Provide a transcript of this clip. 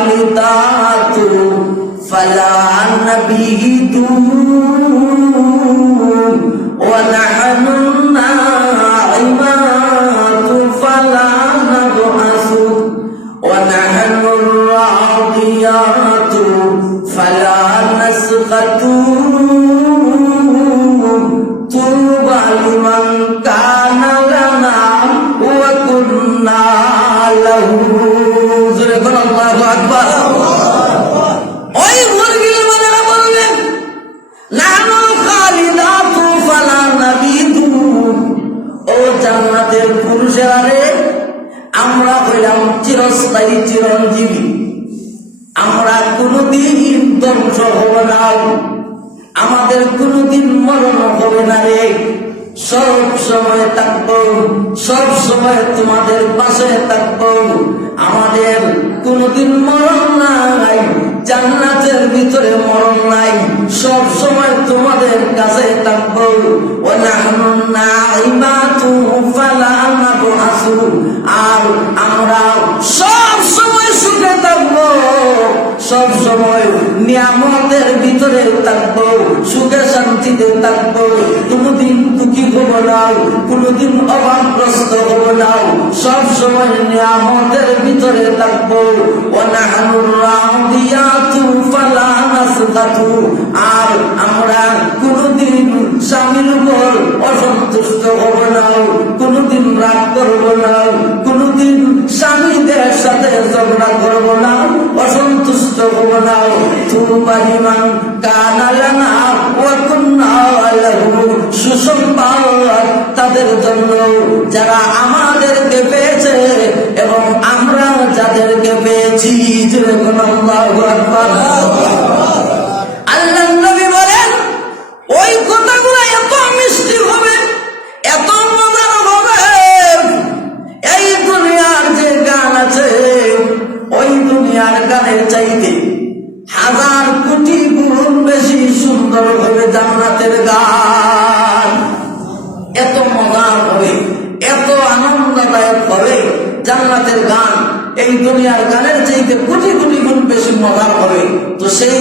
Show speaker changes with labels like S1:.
S1: الخالدات فلا نبيد ونحن الناعمات فلا نبعث ونحن الراضيات فلا نسقط طوبى لمن كان لنا وكنا له আমরা হইলাম চিরস্থায়ী চিরঞ্জীবী। আমরা কোনদিন ধ্বংস হব না। আমাদের কোনদিন মরণ হবে না রে। সব সময় থাকব, সব সময় তোমাদের পাশে থাকব। আমাদের কোনদিন মরণ নাই, জান্নাতের ভিতরে মরণ নাই। সব সময় তোমাদের কাছে থাকব। ওনাহনু নাইমাতু ফালা নাবআসু। আর আমরা সব সময় সুখে থাকব। সব সময় নিয়ামতের ভিতরে থাকব। সুখে শান্তিতে থাকব। কোনোদিন দুঃখী হব না, কোনোদিন অভাবগ্রস্ত হব না। সব সময় নিয়ামতের ভিতরে থাকব। অনাহানুর রাউদিয়াতু ফালা নাসকাতু আর অসন্তুষ্ট হব لمن كان لنا وكنا له তাদের জন্য যারা আমাদেরকে পেয়েছে এবং আমরা যাদেরকে পেয়েছি, যেরকম আল্লাহ আকবার। দুনিয়ার গানের চাইতে হাজার কোটি গুণ বেশি সুন্দর হবে জান্নাতের গান। এত মজার হবে, এত আনন্দদায়ক হবে জান্নাতের গান। এই দুনিয়ার গানের চাইতে কোটি কোটি গুণ বেশি মজার হবে। তো সেই